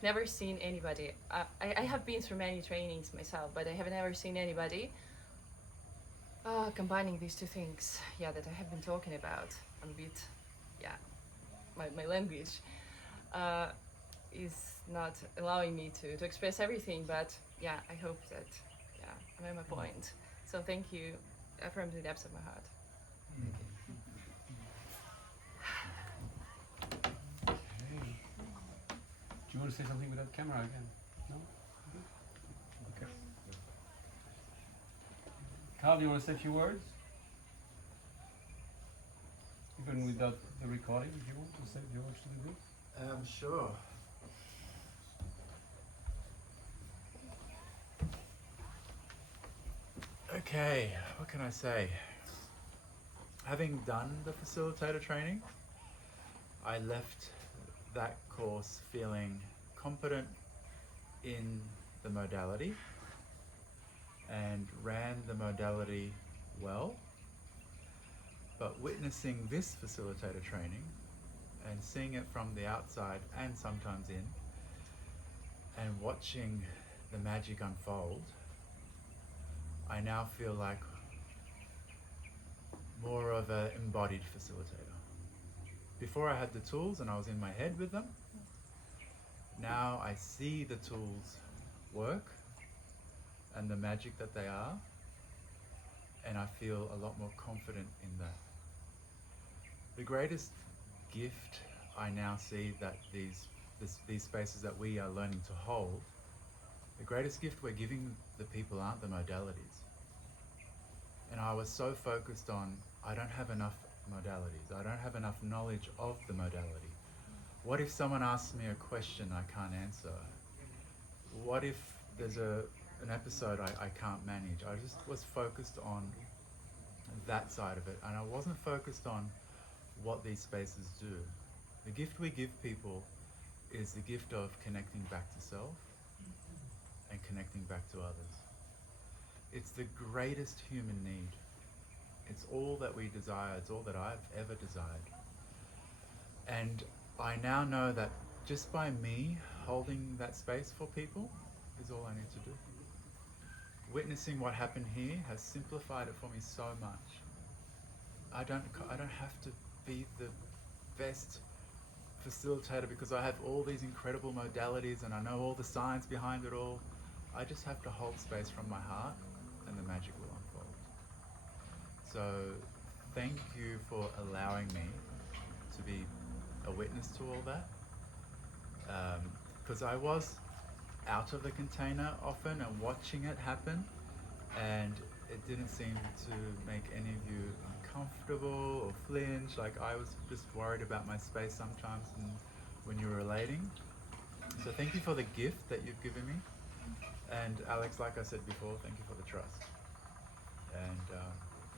never seen anybody. I have been through many trainings myself, but I have never seen anybody combining these two things. Yeah, that I have been talking about. I'm a bit, yeah, my language is not allowing me to express everything. But yeah, I hope that I made my point. So thank you from the depths of my heart. Do you want to say something without camera again? No? Okay. Carl, do you want to say a few words? Even without the recording, if you want to say a few words to the group? Sure. Okay, what can I say? Having done the facilitator training, I left that course feeling competent in the modality and ran the modality well, but witnessing this facilitator training and seeing it from the outside and sometimes in, and watching the magic unfold, I now feel like more of an embodied facilitator. Before I had the tools and I was in my head with them. Now I see the tools work and the magic that they are, and I feel a lot more confident in that. The greatest gift I now see that these spaces that we are learning to hold, the greatest gift we're giving the people aren't the modalities. And I was so focused on, I don't have enough modalities. I don't have enough knowledge of the modality. What if someone asks me a question I can't answer? What if there's an episode I can't manage? I just was focused on that side of it, and I wasn't focused on what these spaces do. The gift we give people is the gift of connecting back to self and connecting back to others. It's the greatest human need. It's all that we desire. It's all that I've ever desired. And I now know that just by me holding that space for people is all I need to do. Witnessing what happened here has simplified it for me so much. I don't have to be the best facilitator because I have all these incredible modalities and I know all the science behind it all. I just have to hold space from my heart and the magic will unfold. So thank you for allowing me to be a witness to all that. Because I was out of the container often and watching it happen, and it didn't seem to make any of you uncomfortable or flinch. Like I was just worried about my space sometimes when you were relating. So thank you for the gift that you've given me. And Alex, like I said before, thank you for the trust. And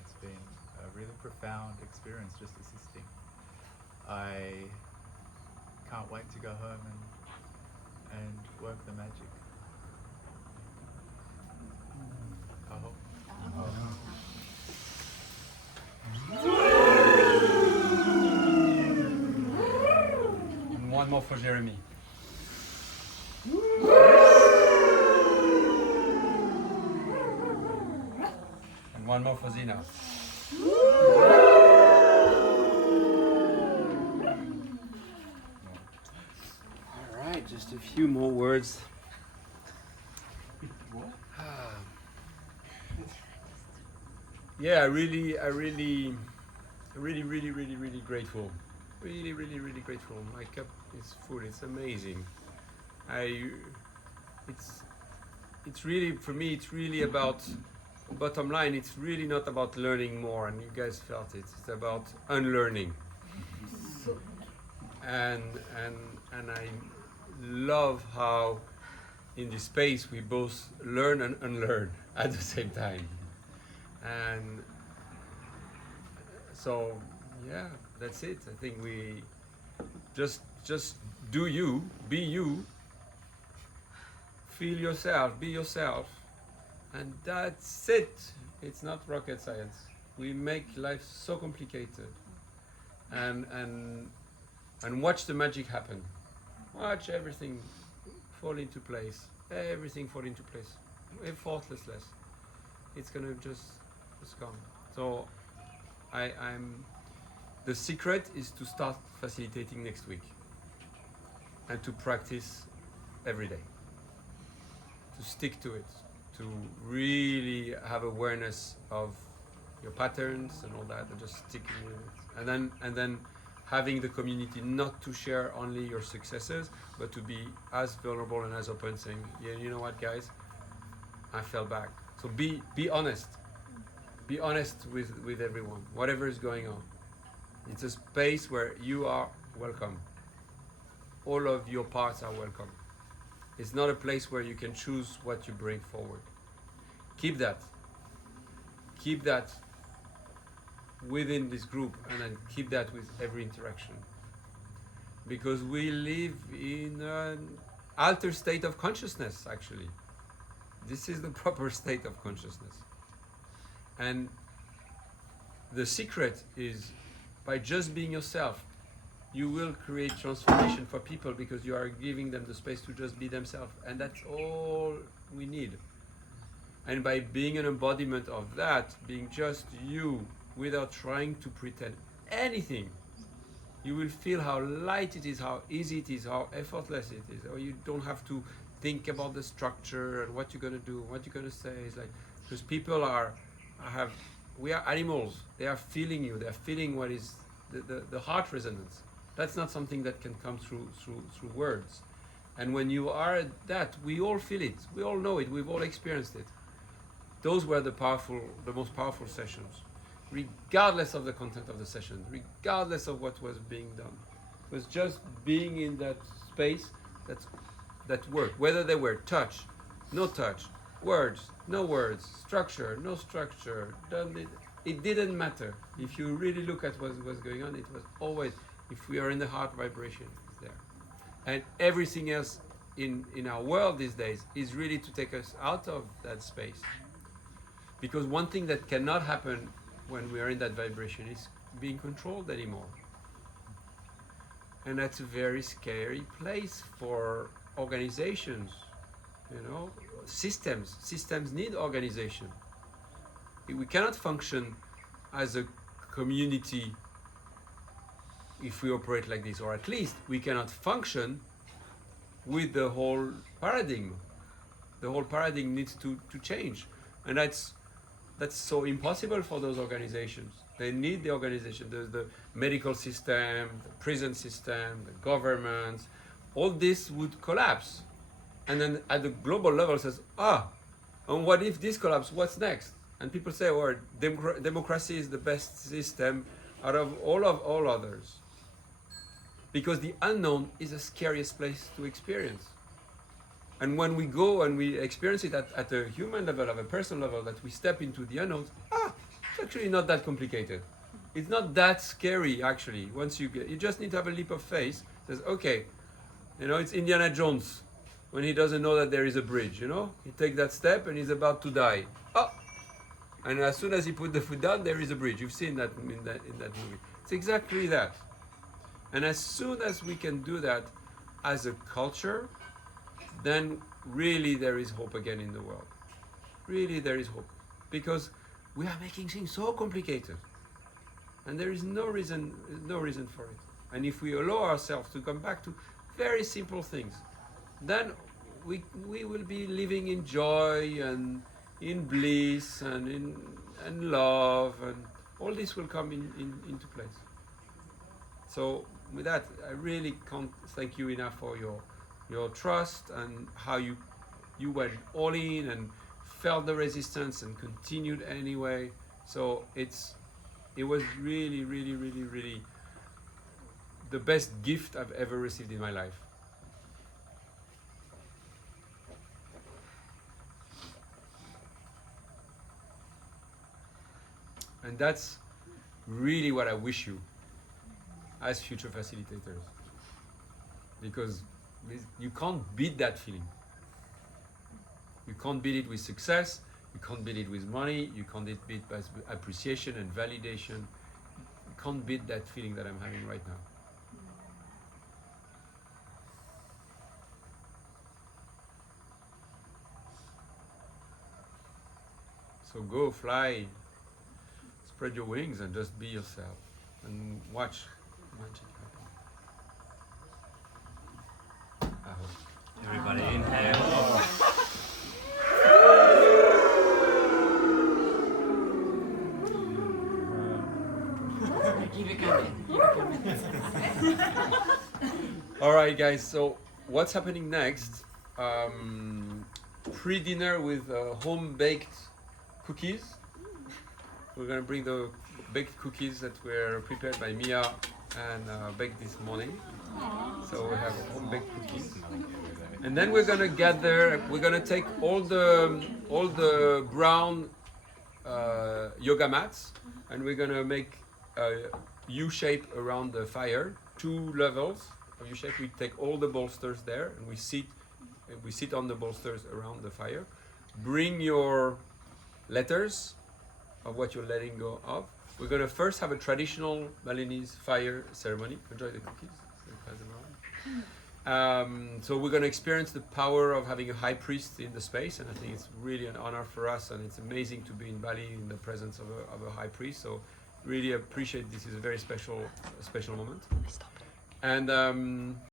it's been a really profound experience just assisting. I can't wait to go home and work the magic. for Jeremy. And one more for Zina. All right, just a few more words. Yeah, really grateful. Really grateful. My cup is full. It's amazing. It's really, for me, it's really about, bottom line, it's really not about learning more, and you guys felt it. It's about unlearning. And I love how in this space we both learn and unlearn at the same time. And so, yeah, that's it. I think we just do you, be you, feel yourself, be yourself, and that's it. It's not rocket science. We make life so complicated, and watch the magic happen. Watch everything fall into place. Everything fall into place. Effortless. It's gonna just come. So I'm the secret is to start facilitating next week and to practice every day, to stick to it, to really have awareness of your patterns and all that, and just sticking with it, and then having the community not to share only your successes, but to be as vulnerable and as open, saying, yeah, you know what, guys, I fell back. So be honest. Be honest with everyone, whatever is going on. It's a space where you are welcome. All of your parts are welcome. It's not a place where you can choose what you bring forward. Keep that. Keep that within this group, and then keep that with every interaction. Because we live in an altered state of consciousness, actually. This is the proper state of consciousness. And the secret is, by just being yourself, you will create transformation for people, because you are giving them the space to just be themselves. And that's all we need. And by being an embodiment of that, being just you, without trying to pretend anything, you will feel how light it is, how easy it is, how effortless it is. Or you don't have to think about the structure and what you're going to do, what you're going to say. It's like, because people we are animals. They are feeling you. They are feeling what is the heart resonance. That's not something that can come through words. And when you are that, we all feel it. We all know it. We've all experienced it. Those were the most powerful sessions, regardless of the content of the session, regardless of what was being done. It was just being in that space that worked. Whether they were touch, no touch, words, no words, structure, no structure, it didn't matter. If you really look at what was going on, it was always, if we are in the heart vibration, it's there. And everything else in our world these days is really to take us out of that space. Because one thing that cannot happen when we are in that vibration is being controlled anymore. And that's a very scary place for organizations, Systems need organization. We cannot function as a community if we operate like this, or at least we cannot function with the whole paradigm. The whole paradigm needs to change. And that's so impossible for those organizations. They need the organization. There's the medical system, the prison system, the government. All this would collapse. And then at the global level says, and what if this collapses? What's next? And people say, well, democracy is the best system out of all others. Because the unknown is the scariest place to experience. And when we go and we experience it at a human level, at a personal level, that we step into the unknown, it's actually not that complicated. It's not that scary, actually. Once you just need to have a leap of faith. It says, okay, it's Indiana Jones when he doesn't know that there is a bridge, He takes that step and he's about to die. And as soon as he put the foot down, there is a bridge. You've seen that in that movie. It's exactly that. And as soon as we can do that, as a culture, then really there is hope again in the world. Really there is hope. Because we are making things so complicated. And there is no reason for it. And if we allow ourselves to come back to very simple things, then we will be living in joy and in bliss and in love, and all this will come into place. So with that, I really can't thank you enough for your trust and how you went all in and felt the resistance and continued anyway. So it was really, really, really, really the best gift I've ever received in my life. And that's really what I wish you as future facilitators. Because you can't beat that feeling. You can't beat it with success, you can't beat it with money, you can't beat it by appreciation and validation. You can't beat that feeling that I'm having right now. So go fly, spread your wings and just be yourself and watch magic happen. I hope. Everybody inhale. Keep it coming. Keep it coming. All right, guys. So what's happening next? Pre-dinner with home-baked cookies. We're gonna bring the baked cookies that were prepared by Mia and baked this morning. So we have home-baked cookies. And then we're gonna gather. We're gonna take all the brown yoga mats, and we're gonna make a U shape around the fire. 2 levels of U shape. We take all the bolsters there, and we sit on the bolsters around the fire. Bring your letters of what you're letting go of. We're gonna first have a traditional Balinese fire ceremony. Enjoy the cookies. Pass them around. So we're gonna experience the power of having a high priest in the space, and I think it's really an honor for us, and it's amazing to be in Bali in the presence of a high priest. So really appreciate this is a very special moment. And